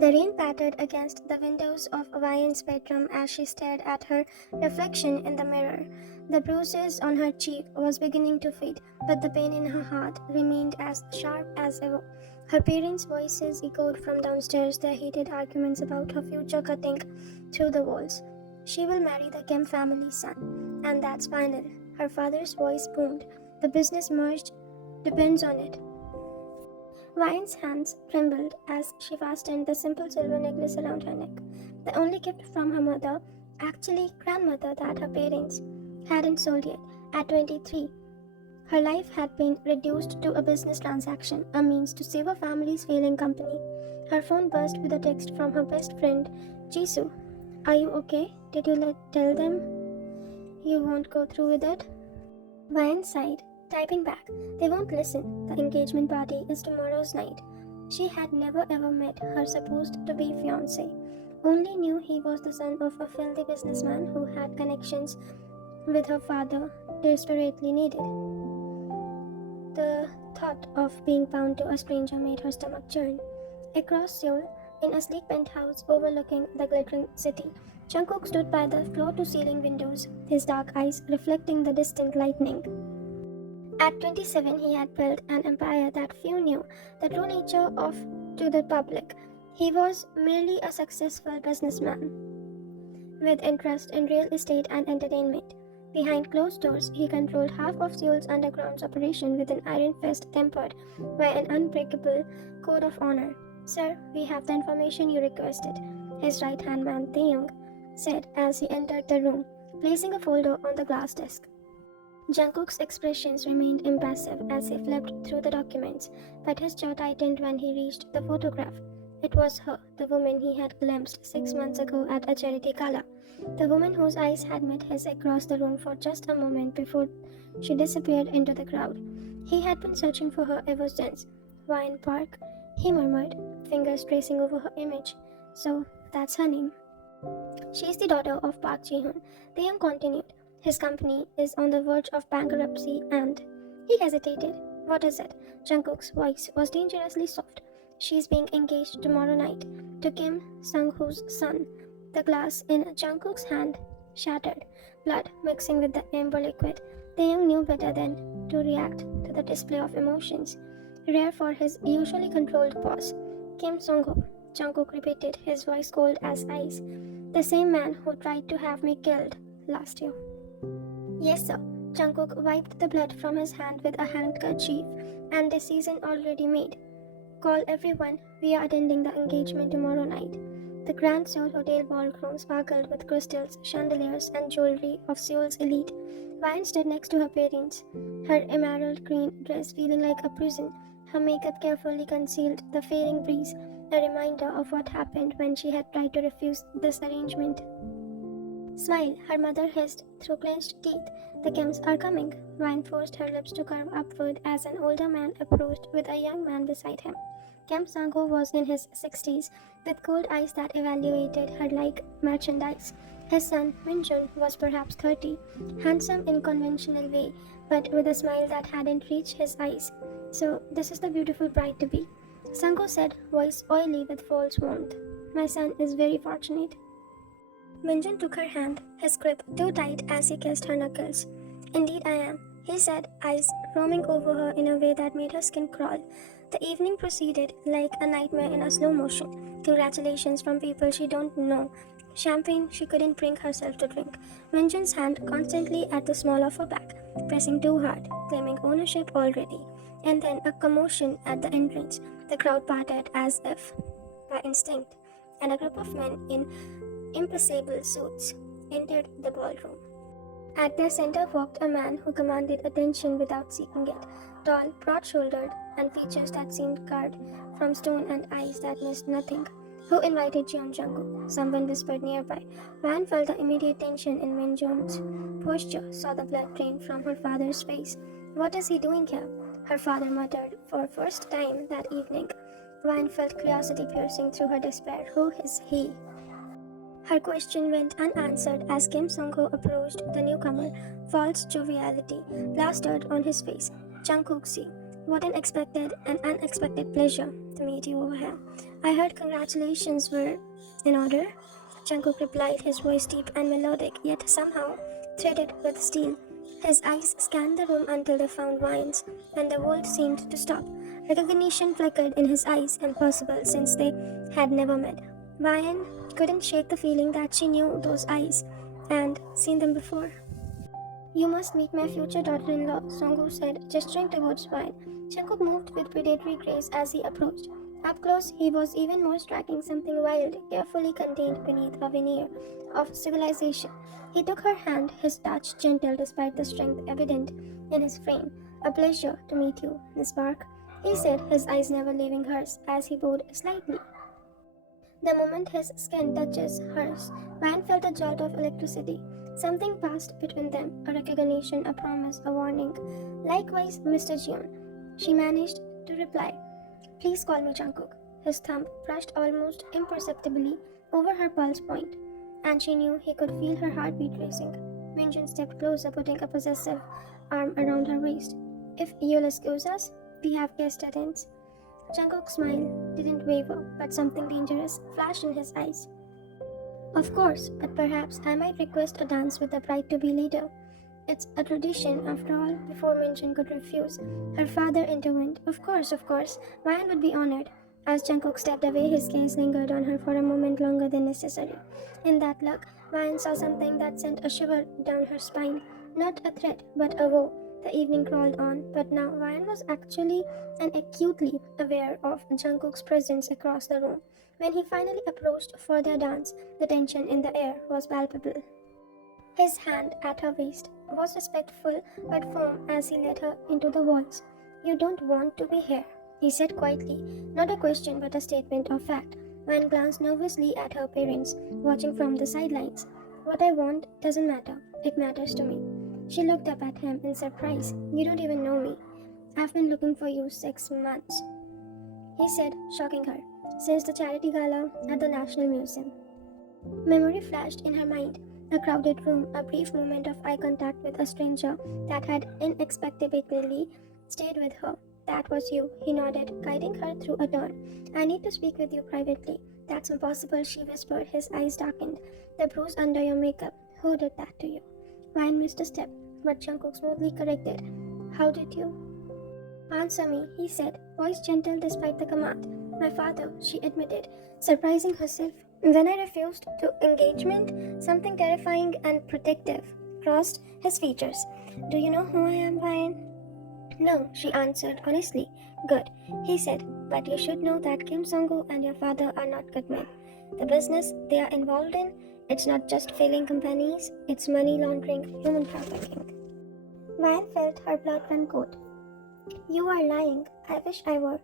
The rain pattered against the windows of Ryan's bedroom as she stared at her reflection in the mirror. The bruises on her cheek was beginning to fade, but the pain in her heart remained as sharp as ever. Her parents' voices echoed from downstairs, their heated arguments about her future cutting through the walls. She will marry the Kim family's son, and that's final. Her father's voice boomed. The business merged depends on it. Ryan's hands trembled as she fastened the simple silver necklace around her neck, the only gift from her mother, actually grandmother, that her parents hadn't sold yet. At 23, her life had been reduced to a business transaction, a means to save her family's failing company. Her phone buzzed with a text from her best friend, Jisoo. Are you okay? Did you tell them you won't go through with it? Ryan sighed, typing back. They won't listen. The engagement party is tomorrow's night. She had never ever met her supposed to be fiancé. Only knew he was the son of a filthy businessman who had connections with her father desperately needed. The thought of being bound to a stranger made her stomach churn. Across Seoul, in a sleek penthouse overlooking the glittering city, Jungkook stood by the floor-to-ceiling windows, his dark eyes reflecting the distant lightning. At 27, he had built an empire that few knew the true nature of to the public. He was merely a successful businessman with interest in real estate and entertainment. Behind closed doors, he controlled half of Seoul's underground's operation with an iron fist tempered by an unbreakable code of honor. Sir, we have the information you requested, his right-hand man Taeyong said as he entered the room, placing a folder on the glass desk. Jungkook's expressions remained impassive as he flipped through the documents, but his jaw tightened when he reached the photograph. It was her, the woman he had glimpsed 6 months ago at a charity gala, the woman whose eyes had met his across the room for just a moment before she disappeared into the crowd. He had been searching for her ever since. Ryan Park, he murmured, fingers tracing over her image. So, that's her name. She's the daughter of Park Ji-hoon. The young continued. His company is on the verge of bankruptcy and... He hesitated. What is it? Jungkook's voice was dangerously soft. She's being engaged tomorrow night to Kim Sang-hoo's son. The glass in Jungkook's hand shattered, blood mixing with the amber liquid. The young knew better than to react to the display of emotions, rare for his usually controlled boss. Kim Sang-ho, Jungkook repeated, his voice cold as ice. The same man who tried to have me killed last year. Yes, sir. Jungkook wiped the blood from his hand with a handkerchief and decision already made. Call everyone. We are attending the engagement tomorrow night. The Grand Seoul Hotel ballroom sparkled with crystals, chandeliers, and jewelry of Seoul's elite. Ryan stood next to her parents, her emerald green dress feeling like a prison. Her makeup carefully concealed the fading breeze, a reminder of what happened when she had tried to refuse this arrangement. Smile, her mother hissed through clenched teeth. The Kims are coming. Ryan forced her lips to curve upward as an older man approached with a young man beside him. Kim Sang-ho was in his 60s, with cold eyes that evaluated her like merchandise. His son, Minjun, was perhaps 30, handsome in conventional way, but with a smile that hadn't reached his eyes. So, this is the beautiful bride-to-be. Sang-ho said, voice oily with false warmth. My son is very fortunate. Minjun took her hand, his grip too tight as he kissed her knuckles. Indeed I am, he said, eyes roaming over her in a way that made her skin crawl. The evening proceeded like a nightmare in a slow motion. Congratulations from people she don't know. Champagne she couldn't bring herself to drink. Minjun's hand constantly at the small of her back, pressing too hard, claiming ownership already. And then a commotion at the entrance. The crowd parted as if by instinct, and a group of men in impassable suits entered the ballroom. At their center walked a man who commanded attention without seeking it, tall, broad-shouldered, and features that seemed carved from stone and eyes that missed nothing. Who invited Jeon Jungkook? Someone whispered nearby. Van felt the immediate tension in Min Joon's posture, saw the blood drain from her father's face. What is he doing here? Her father muttered for first time that evening. Van felt curiosity piercing through her despair. Who is he? Her question went unanswered as Kim Sung-ho approached the newcomer, false joviality plastered on his face. Jungkook-si, what an unexpected pleasure to meet you over here. I heard congratulations were in order. Jungkook replied, his voice deep and melodic, yet somehow threaded with steel. His eyes scanned the room until they found Ryan's, and the world seemed to stop. Recognition flickered in his eyes, impossible since they had never met. Ryan couldn't shake the feeling that she knew those eyes and seen them before. You must meet my future daughter-in-law, Songwoo said, gesturing towards Ryan. Jungkook moved with predatory grace as he approached. Up close, he was even more striking, something wild, carefully contained beneath a veneer of civilization. He took her hand, his touch gentle despite the strength evident in his frame. A pleasure to meet you, Miss Park, he said, his eyes never leaving hers as he bowed slightly. The moment his skin touches hers, Ryan felt a jolt of electricity. Something passed between them, a recognition, a promise, a warning. Likewise, Mr. Jeon. She managed to reply, please call me Jungkook. His thumb brushed almost imperceptibly over her pulse point, and she knew he could feel her heartbeat racing. Minjun stepped closer, putting a possessive arm around her waist. If you'll excuse us, we have guest attendants. Jungkook's smile didn't waver, but something dangerous flashed in his eyes. Of course, but perhaps I might request a dance with the bride-to-be later. It's a tradition, after all, before Minjun could refuse. Her father intervened. Of course, Ryan would be honored. As Jungkook stepped away, his gaze lingered on her for a moment longer than necessary. In that look, Ryan saw something that sent a shiver down her spine. Not a threat, but a woe. The evening crawled on, but now Ryan was actually and acutely aware of Jungkook's presence across the room. When he finally approached for their dance, the tension in the air was palpable. His hand at her waist was respectful but firm as he led her into the waltz. You don't want to be here, he said quietly, not a question but a statement of fact. Ryan glanced nervously at her parents, watching from the sidelines. What I want doesn't matter. It matters to me. She looked up at him in surprise. You don't even know me. I've been looking for you 6 months, he said, shocking her, since the charity gala at the National Museum. Memory flashed in her mind. A crowded room, a brief moment of eye contact with a stranger that had inexplicably stayed with her. That was you, he nodded, guiding her through a door. I need to speak with you privately. That's impossible, she whispered, his eyes darkened. The bruise under your makeup. Who did that to you? Ryan missed a step, but Jungkook smoothly corrected. How did you? Answer me, he said, voice gentle despite the command. My father, she admitted, surprising herself. When I refused to engagement, something terrifying and protective crossed his features. Do you know who I am, Ryan? No, she answered honestly. Good, he said, but you should know that Kim Song-gu and your father are not good men. The business they are involved in, it's not just failing companies, it's money laundering, human trafficking. Ryan felt her blood run cold. You are lying. I wish I were.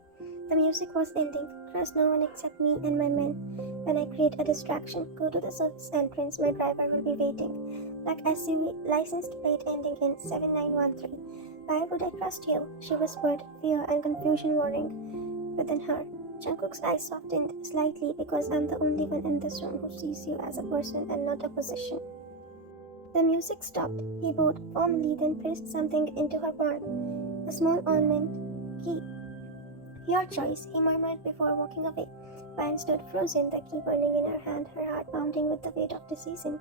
The music was ending. Trust no one except me and my men. When I create a distraction, go to the service entrance. My driver will be waiting. Like SUV, licensed plate ending in 7913. Why would I trust you? She whispered, fear and confusion warring within her. Jungkook's eyes softened slightly because I'm the only one in this room who sees you as a person and not a position. The music stopped. He bowed firmly, then pressed something into her palm. A small ornament. Key. Your choice, he murmured before walking away. Ryan stood frozen, the key burning in her hand, her heart pounding with the weight of decision.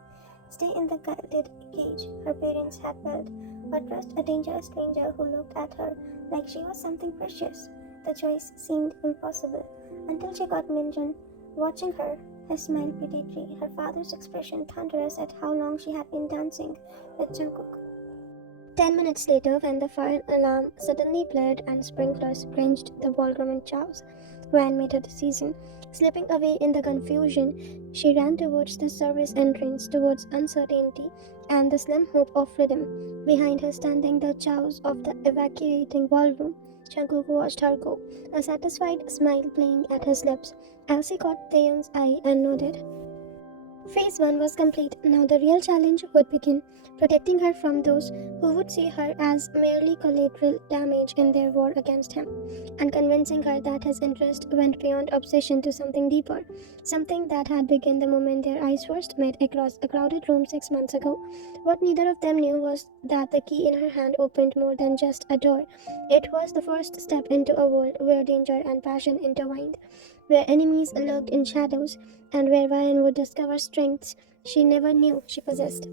Stay in the guarded cage, her parents had built, or trust a dangerous stranger who looked at her like she was something precious. The choice seemed impossible, until she got Minjun watching her, his smile predatory, her father's expression thunderous at how long she had been dancing with Jungkook. 10 minutes later, when the fire alarm suddenly blared and sprinklers drenched the ballroom in chaos, Ryan made her decision. Slipping away in the confusion, she ran towards the service entrance, towards uncertainty and the slim hope of freedom. Behind her, standing the chaos of the evacuating ballroom, Jungkook watched her go, a satisfied smile playing at his lips. As he caught Taeyong's eye and nodded. Phase 1 was complete. Now the real challenge would begin, protecting her from those who would see her as merely collateral damage in their war against him, and convincing her that his interest went beyond obsession to something deeper, something that had begun the moment their eyes first met across a crowded room 6 months ago. What neither of them knew was that the key in her hand opened more than just a door. It was the first step into a world where danger and passion intertwined. where enemies lurked in shadows, and where Ryan would discover strengths she never knew she possessed.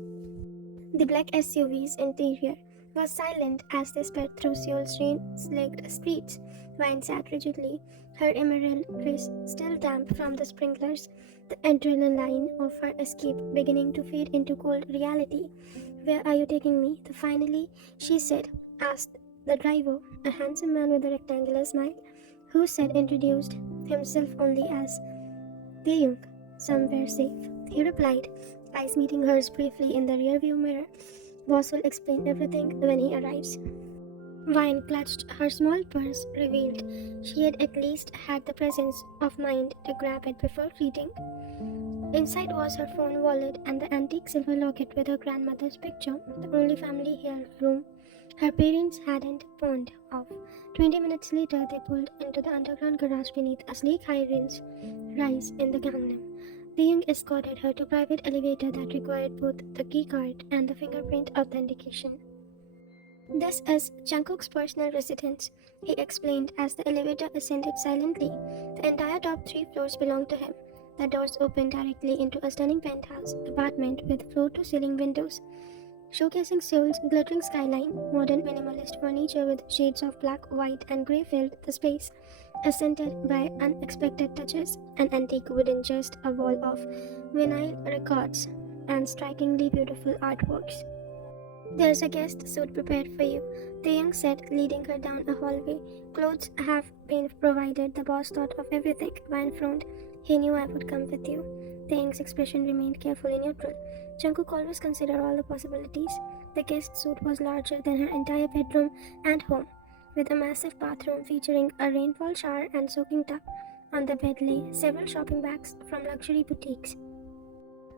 The black SUV's interior was silent as they sped through Seoul's rain-slicked streets. Ryan sat rigidly, her emerald dress still damp from the sprinklers, the adrenaline of her escape beginning to fade into cold reality. "Where are you taking me?" She said, asked the driver, a handsome man with a rectangular smile, who said introduced himself only as Taeyong, "Somewhere safe," he replied, eyes meeting hers briefly in the rearview mirror. "Boss will explain everything when he arrives." Vine clutched her small purse, revealed she had at least had the presence of mind to grab it before greeting. Inside was her phone, wallet, and the antique silver locket with her grandmother's picture, the only family heirloom her parents hadn't pawned off. 20 minutes later, they pulled into the underground garage beneath a sleek high-rise in the Gangnam. The young escorted her to a private elevator that required both the keycard and the fingerprint authentication. "This is Jungkook's personal residence," he explained as the elevator ascended silently. The entire top 3 floors belonged to him. The doors opened directly into a stunning penthouse apartment with floor-to-ceiling windows, showcasing Seoul's glittering skyline. Modern minimalist furniture with shades of black, white, and grey filled the space, accented by unexpected touches, an antique wooden chest, a wall of vinyl records, and strikingly beautiful artworks. "There's a guest suite prepared for you," the young said, leading her down a hallway. "Clothes have been provided." The boss thought of everything. Van frowned. "He knew I would come with you." The young's expression remained carefully neutral. Jungkook always considered all the possibilities. The guest suite was larger than her entire bedroom and home, with a massive bathroom featuring a rainfall shower and soaking tub. On the bed lay several shopping bags from luxury boutiques.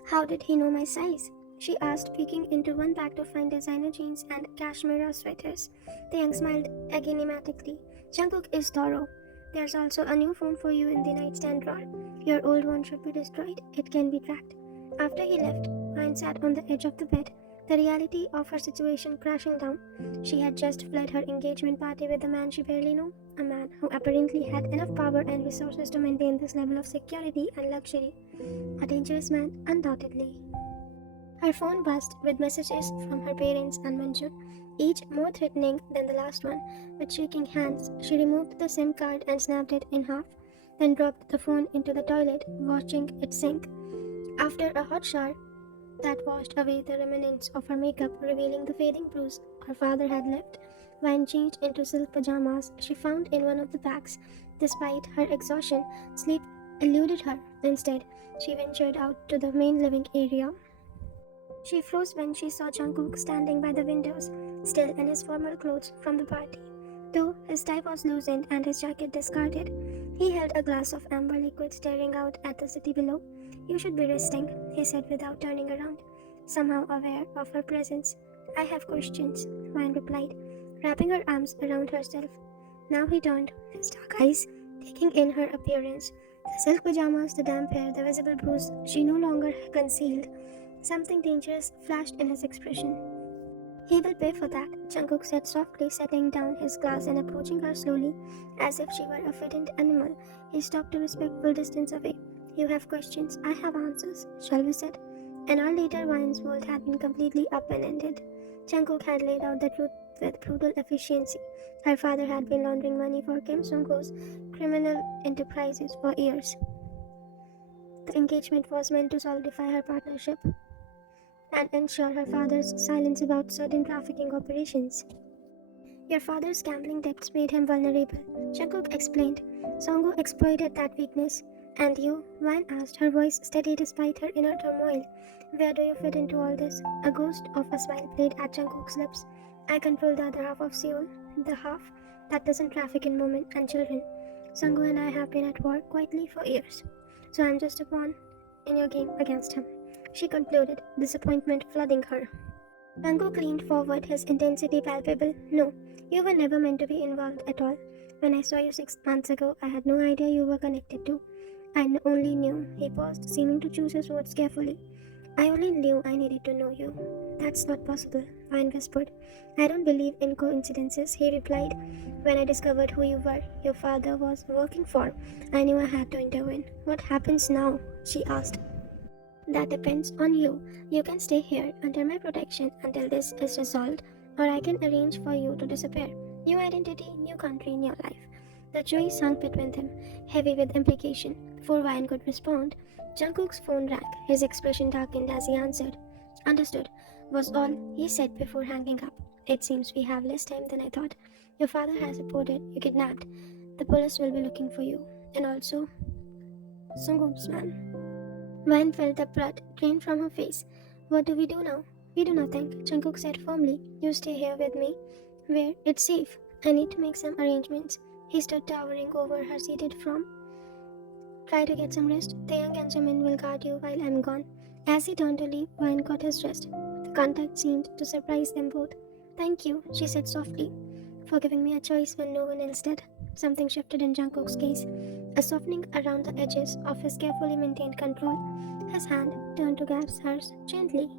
"How did he know my size?" she asked, peeking into one bag to find designer jeans and cashmere sweaters. The young smiled enigmatically. "Jungkook is thorough. There's also a new phone for you in the nightstand drawer. Your old one should be destroyed. It can be tracked." After he left, Ryan sat on the edge of the bed, the reality of her situation crashing down. She had just fled her engagement party with a man she barely knew, a man who apparently had enough power and resources to maintain this level of security and luxury. A dangerous man, undoubtedly. Her phone buzzed with messages from her parents and Manju, each more threatening than the last one. With shaking hands, she removed the SIM card and snapped it in half, then dropped the phone into the toilet, watching it sink. After a hot shower that washed away the remnants of her makeup, revealing the fading bruise her father had left, Vine changed into silk pajamas she found in one of the bags. Despite her exhaustion, sleep eluded her. Instead, she ventured out to the main living area. She froze when she saw Jungkook standing by the windows, still in his formal clothes from the party. Though his tie was loosened and his jacket discarded, he held a glass of amber liquid staring out at the city below. "You should be resting," he said without turning around, somehow aware of her presence. "I have questions," Ryan replied, wrapping her arms around herself. Now he turned, his dark eyes taking in her appearance. The silk pajamas, the damp hair, the visible bruise she no longer concealed. Something dangerous flashed in his expression. "He will pay for that," Jungkook said softly, setting down his glass and approaching her slowly, as if she were a frightened animal. He stopped a respectful distance away. "You have questions, I have answers. Shall we sit?" An hour later, Ryan's world had been completely upended. Jungkook had laid out the truth with brutal efficiency. Her father had been laundering money for Kim Sung-ho's criminal enterprises for years. The engagement was meant to solidify her partnership and ensure her father's silence about certain trafficking operations. "Your father's gambling debts made him vulnerable," Jungkook explained. "Songo exploited that weakness. And you?" Van asked, her voice steady despite her inner turmoil. "Where do you fit into all this?" A ghost of a smile played at Jungkook's lips. "I control the other half of Seoul, the half that doesn't traffic in women and children. Songo and I have been at war quietly for years. So I'm just a pawn in your game against him," she concluded, disappointment flooding her. Jungkook leaned forward, his intensity palpable. "No, you were never meant to be involved at all. When I saw you 6 months ago, I had no idea you were connected to. I only knew." He paused, seeming to choose his words carefully. I only knew I needed to know you. That's not possible, Ryan whispered. I don't believe in coincidences, he replied. When I discovered who you were, your father was working for, I knew I had to intervene. What happens now? She asked. That depends on you. You can stay here under my protection until this is resolved, or I can arrange for you to disappear. New identity, new country, new life. The choice hung between them, heavy with implication. Before Ryan could respond, Jungkook's phone rang. His expression darkened as he answered. Understood, was all he said before hanging up. It seems we have less time than I thought. Your father has reported you kidnapped. The police will be looking for you. And also, Sunghook's man. Ryan felt the blood drain from her face. What do we do now? We do nothing, Jungkook said firmly. You stay here with me, where it's safe. I need to make some arrangements. He stood towering over her seated form. Try to get some rest. The young gentleman will guard you while I'm gone. As he turned to leave, Ryan caught his wrist. The contact seemed to surprise them both. Thank you, she said softly, for giving me a choice when no one else did. Something shifted in Jungkook's gaze, a softening around the edges of his carefully maintained control. His hand turned to grasp hers gently.